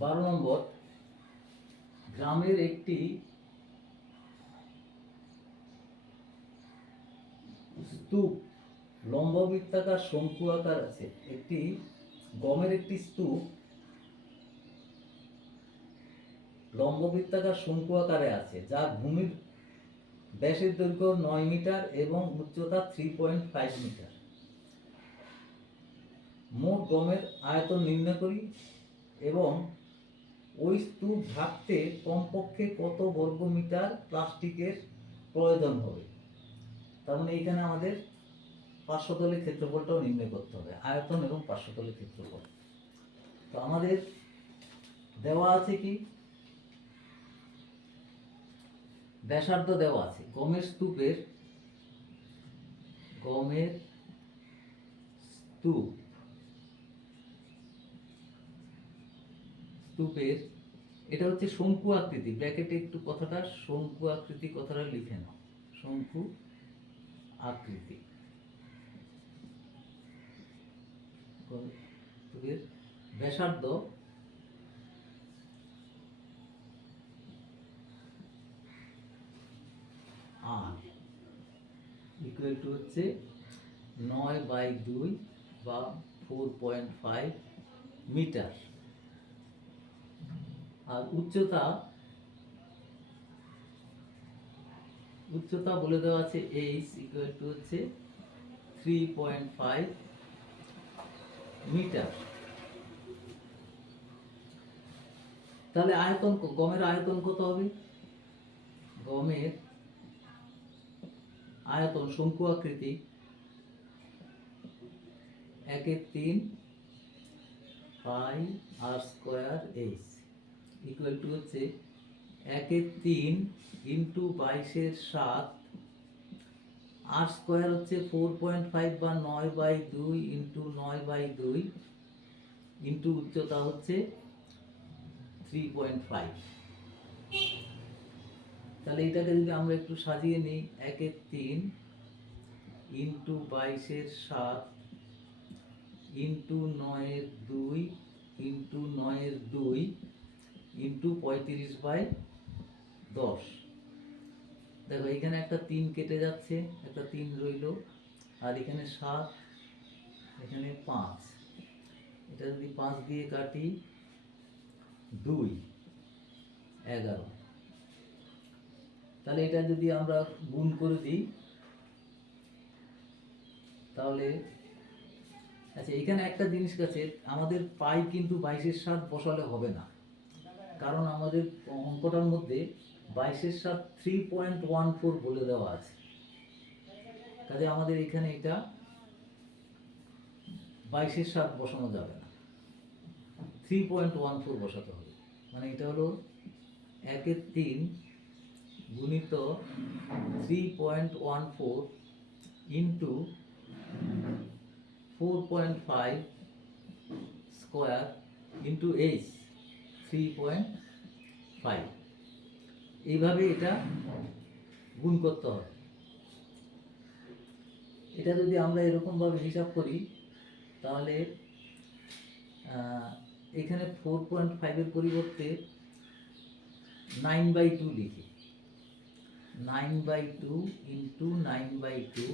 বারো নম্বর, গ্রামের একটি স্তূপ লম্ববৃত্তাকার শঙ্কু আকার আছে। একটি গমের একটি স্তূপ লম্ববৃত্তাকার শঙ্কু আকারে আছে যা ভূমির ব্যাসের দৈর্ঘ্য নয় মিটার এবং উচ্চতা থ্রি পয়েন্ট ফাইভ মিটার। মোট গমের আয়তন নির্ণয় করি এবং ওই স্তূপ ঢাকতে কমপক্ষে কত বর্গ মিটার প্লাস্টিকের প্রয়োজন হবে? তার মানে এইখানে আমাদের পার্শ্বতলের ক্ষেত্রফলটাও নির্ণয় করতে হবে, আয়তন এবং পার্শ্বতলের ক্ষেত্রফল। তো আমাদের দেওয়া আছে কি? ব্যাসার্ধ দেওয়া আছে, গমের স্তূপের, গমের স্তূপ। স্তূপের, এটা হচ্ছে শঙ্কু আকৃতি ব্র্যাকেটে একটু কথাটা, শঙ্কু আকৃতি কথাটা লিখে নাও, শঙ্কু আকৃতি। স্তূপের ব্যাসার্ধ আর ইকুয়াল টু হচ্ছে নয় বাই দুই বা ফোর পয়েন্ট ফাইভ মিটার আর উচ্চতা উচ্চতা বলে দেওয়া আছে এইচ ইকুয়াল টু হচ্ছে থ্রি পয়েন্ট ফাইভ মিটার তাহলে আয়তন গমের আয়তন কত হবে? গমের আয়তন শঙ্কু আকৃতি একের তিন pi R square H equal to হচ্ছে একের তিন ইন্টু বাইশের সাত। আর স্কোয়ার হচ্ছে ফোর পয়েন্ট ফাইভ বা নয় বাই দুই ইন্টু নয় বাই দুই। ইন্টু উচ্চতা হচ্ছে থ্রি পয়েন্ট ফাইভ তাহলে এটাকে যদি আমরা একটু সাজিয়ে নিই একের তিন ইন্টু বাইশের সাত ইন্টু নয়ের দুই ইন্টু নয়ের দুই। ইন্টু পঁয়ত্রিশ বাই দশ। দেখো, এখানে একটা তিন কেটে যাচ্ছে, একটা তিন রইল, আর এখানে সাত, এখানে পাঁচ। এটা যদি পাঁচ দিয়ে কাটি দুই, এগারো। তাহলে এটা যদি আমরা গুণ করে দিই, তাহলে আচ্ছা এখানে একটা জিনিস আছে, আমাদের পাই কিন্তু বাইশের সাত বসালে হবে না। কারণ আমাদের অঙ্কটার মধ্যে বাইশের সাত থ্রি পয়েন্ট ওয়ান ফোর বলে দেওয়া আছে। কাজে আমাদের এখানে এটা বাইশের সাত বসানো যাবে না। থ্রি পয়েন্ট ওয়ান ফোর বসাতে হবে। মানে এটা হলো একের তিন গুণিত three point one four into four point five square into H three point five এইভাবে এটা গুণ করতে হবে। এটা যদি আমরা এরকমভাবে হিসাব করি, তাহলে এখানে ফোর পয়েন্ট ফাইভের পরিবর্তে নাইন বাই টু লিখি। Nine by two into nine by two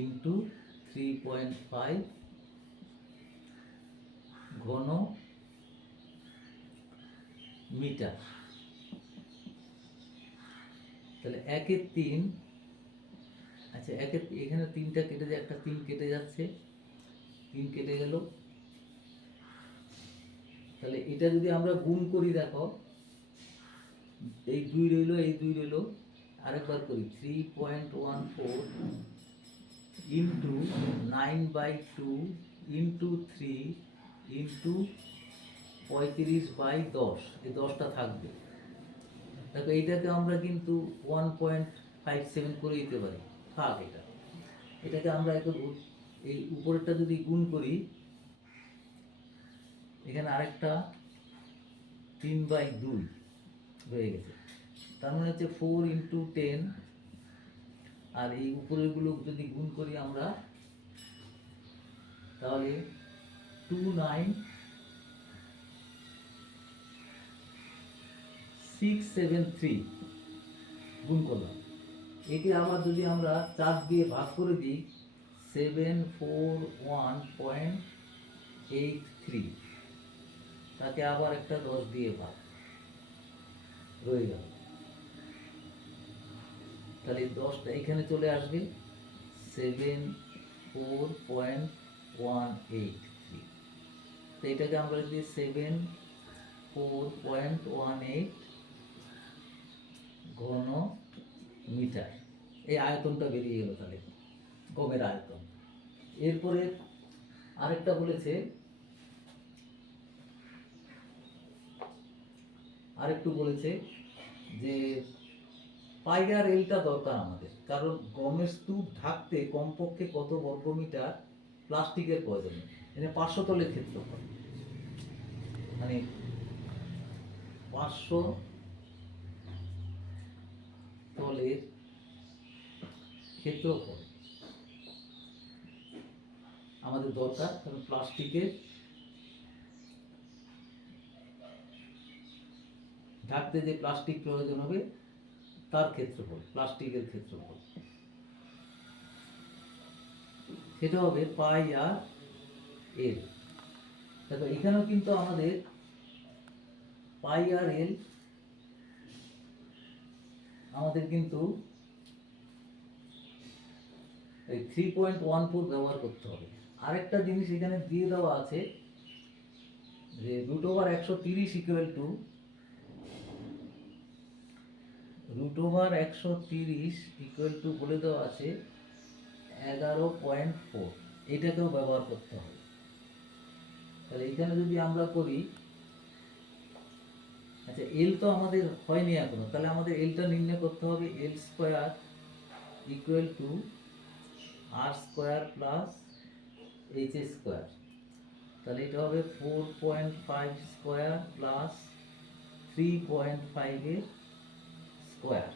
into three point five ঘন মিটার। তাহলে একের তিন আচ্ছা একের এখানে তিনটা কেটে যায়, একটা তিন কেটে যাচ্ছে। তিন কেটে গেল। তাহলে এটা যদি আমরা গুণ করি, দেখো, এই দুই রইল, এই দুই রইল, আরেকবার করি three point one four into nine by two into three into পঁয়ত্রিশ বাই দশ, এই দশটা থাকবে। দেখো এইটাকে আমরা কিন্তু ওয়ান পয়েন্ট ফাইভ সেভেন করে দিতে পারি। থাক এটা। এটাকে আমরা একটু এই উপরেরটা যদি গুণ করি, এখানে আরেকটা তিন বাই দুই হয়ে গেছে। তার মানে হচ্ছে ফোর ইন্টু টেন আর এই উপরেরগুলো যদি গুণ করি আমরা, তাহলে two nine six seven three গুণ করলাম। একে আবার যদি আমরা চার দিয়ে ভাগ করে দিই seven four one point eight three তাকে আবার একটা দশ দিয়ে ভাগ। রয়ে গেল। তাহলে দশটা এখানে চলে আসবে। Seven four point one eight three তো এটাকে আমরা যদি seven four point one eight ঘন মিটার এই আয়তনটা বেরিয়ে গেল তাহলে, গমের আয়তন। এরপরে আরেকটা বলেছে, আরেকটু বলেছে যে পাইগার এলটা দরকার আমাদের, কারণ গমের স্তূপ ঢাকতে কমপক্ষে কত বর্গমিটার প্লাস্টিকের প্রয়োজন এখানে পাঁচশো তলের ক্ষেত্রফল। মানে পাঁচশো তলের ক্ষেত্রফল। আমাদের দরকার কারণ প্লাস্টিকের ঢাকতে যে প্লাস্টিক প্রয়োজন হবে, তার ক্ষেত্রফল, প্লাস্টিকের ক্ষেত্রফল। সেটা হবে পাই আর এল। দেখো, এখানেও কিন্তু আমাদের পাই আর এল আমাদের কিন্তু এই থ্রি পয়েন্ট ওয়ান ফোর ব্যবহার করতে হবে। আরেকটা জিনিস এখানে দিয়ে দেওয়া আছে যে রুট ওভার একশো তিরিশ ইকুয়াল টু রুট ওভার একশো তিরিশ ইকুয়াল টু বলে দেওয়া আছে এগারো পয়েন্ট ফোর এটাকেও ব্যবহার করতে হবে। তাহলে এখানে যদি আমরা করি আচ্ছা এল তো আমাদের হয়নি এখনও। তাহলে আমাদের এলটা নির্ণয় করতে হবে L square equal to R square plus H square তাহলে এটা হবে four point five square plus three point ফাইভের স্কোয়ার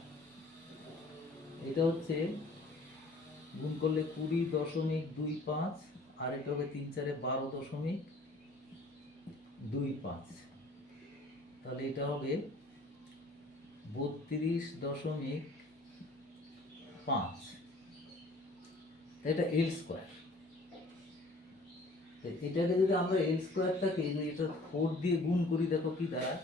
এটা হচ্ছে গুণ করলে কুড়ি দশমিক দুই পাঁচ, আর এটা হবে তিন চারে বারো দশমিক দুই পাঁচ। তাহলে এটা হবে বত্রিশ দশমিক পাঁচ। এটা এল স্কোয়ার এটাকে যদি আমরা এল স্কোয়ারটাকে এটা ফোর দিয়ে গুণ করি, দেখো কি দাঁড়ায়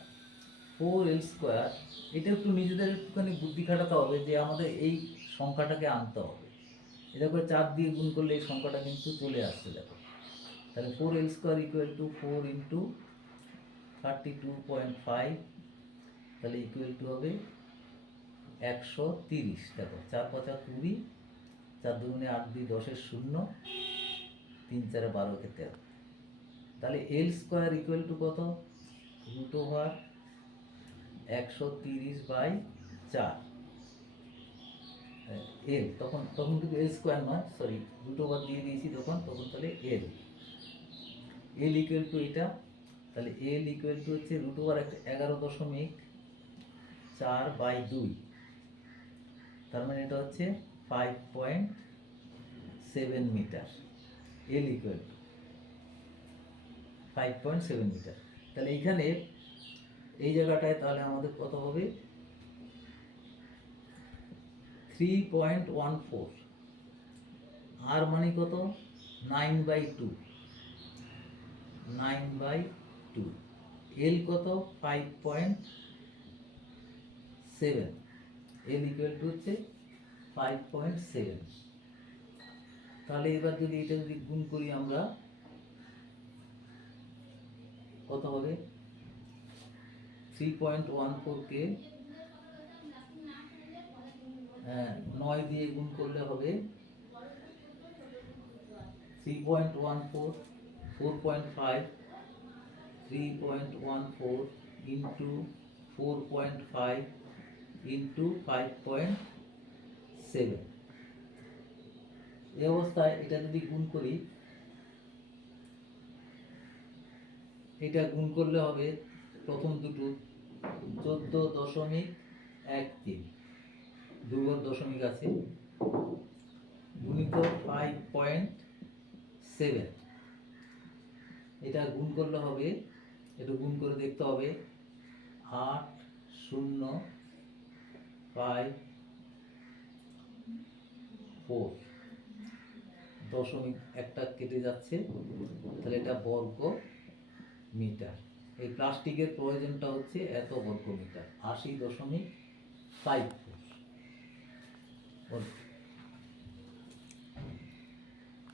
ফোর এল স্কোয়ার এটা একটু নিজেদের একটুখানি বুদ্ধি খাটাতে হবে যে আমাদের এই সংখ্যাটাকে আনতে হবে। এটা করে চার দিয়ে গুণ করলে এই সংখ্যাটা কিন্তু চলে আসছে, দেখো। তাহলে four L square equal to four into thirty two point five তাহলে ইকুয়াল টু হবে একশো তিরিশ। দেখো, চার পাঁচা কুড়ি, চার দুগুণে আট দুই দশের শূন্য, তিন চারে বারো কে তেরো। তাহলে এল স্কোয়ার ইকুয়াল টু কত? রুট ওভার একশো তিরিশ বাই চার। এল তখন তখন কিন্তু এল স্কোয়ার নয় সরি রুট ওভার দিয়ে দিয়েছি তখন তখন তাহলে এল এল ইকুয়াল টু এটা তাহলে এল ইকুয়াল টু হচ্ছে রুট ওভার এগারো দশমিক চার বাই দুই। তার মানে এটা হচ্ছে five point seven metre L equal to five point seven metre তাহলে এইখানে এই জায়গাটায় তাহলে আমাদের কত হবে? Three point one four R মানে কত? Nine by two nine by two L কত? Five point seven L equal to হচ্ছে ফাইভ পয়েন্ট সেভেন তাহলে এবার যদি এটা যদি গুণ করি আমরা, কত হবে? থ্রি পয়েন্ট ওয়ান ফোরকে নয় দিয়ে গুণ করলে হবে three point one four four point five three point one four into four point five into five point seven এই অবস্থায় এটা যদি গুণ করি, এটা গুণ করলে হবে প্রথম দুটো চোদ্দ দশমিক এক তিন। দুর্বল দশমিক আছে। গুণিত ফাইভ পয়েন্ট সেভেন এটা গুণ করলে হবে এটা গুণ করে দেখতে হবে। আট, শূন্য ফাইভ ফোর দশমিক একটা কেটে যাচ্ছে, তাহলে এটা বর্গ মিটার। এই প্লাস্টিকের প্রয়োজনটা হচ্ছে এত বর্গ মিটার, আশি দশমিক ফাইভ ফোর